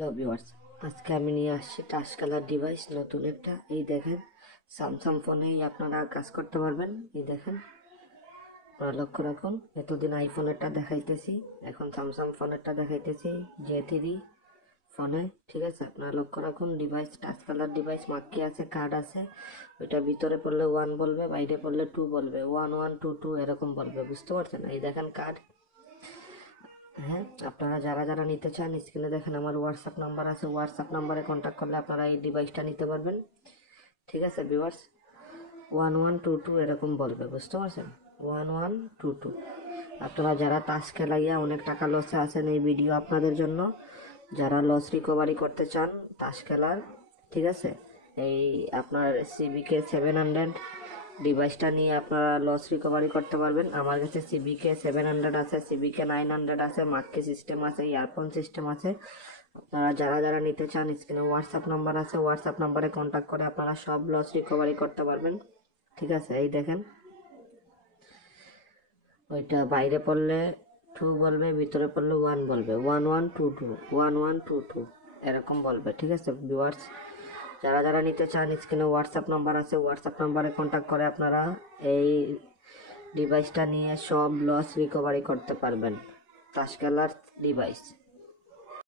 Hello viewers, আজকে আমি নিয়ে আসছি টাচ কালার ডিভাইস নতুন একটা। এই দেখেন, স্যামসাং ফোনেই আপনারা কাজ করতে পারবেন। এই দেখেন, আপনারা লক্ষ্য রাখুন, এতদিন আইফোনেরটা দেখাইতেছি, এখন স্যামসাং ফোনেরটা দেখাইতেছি J3 ফোনে। ঠিক আছে, আপনারা লক্ষ্য রাখুন, ডিভাইস টাচ কালার ডিভাইস মার্কি আছে, কার্ড আছে। ওইটা ভিতরে পড়লে 1 বলবে, বাইরে পড়লে 2 বলবে, 1 1 2 2 এরকম বলবে, বুঝতে পারছেন? এই দেখেন কার্ড। হ্যাঁ, আপনারা যারা যারা নিতে চান স্ক্রিনে দেখেন আমার হোয়াটসঅ্যাপ নাম্বার আছে, হোয়াটসঅ্যাপ নাম্বারে কন্ট্যাক্ট করলে আপনারা এই ডিভাইসটা নিতে পারবেন। ঠিক আছে ভিউয়ার্স, 1122 এরকম বলবে, বুঝতে পারছেন? 1122। আপনারা যারা তাস খেলাইয়া অনেক টাকা লসে আছেন, এই ভিডিও আপনাদের জন্য। যারা লস রিকভারি করতে চান তাস খেলার, ঠিক আছে, এই আপনার সিবিকে 700 ডিভাইসটা নিয়ে আপনারা লস রিকভারি করতে পারবেন। আমার কাছে সিবিকে 700 আছে, সিবিকে 900 আছে, মার্কি সিস্টেম আছে, ইয়ারফোন সিস্টেম আছে। আপনারা যারা যারা নিতে চান স্ক্রিনে হোয়াটসঅ্যাপ নাম্বার আছে, হোয়াটসঅ্যাপ নাম্বারে কন্ট্যাক্ট করে আপনারা সব লস রিকভারি করতে পারবেন। ঠিক আছে, এই দেখেন, ওইটা বাইরে পড়লে 2 বলবে, ভিতরে পড়লে 1 বলবে, 1122 1122 এরকম বলবে। ঠিক আছে ভিউয়ার্স, যারা যারা নিতে চান স্ক্রিনে হোয়াটসঅ্যাপ নাম্বার আছে, হোয়াটসঅ্যাপ নাম্বারে কন্ট্যাক্ট করে আপনারা এই ডিভাইসটা নিয়ে সব লস রিকভারি করতে পারবেন। তাস খেলার ডিভাইস।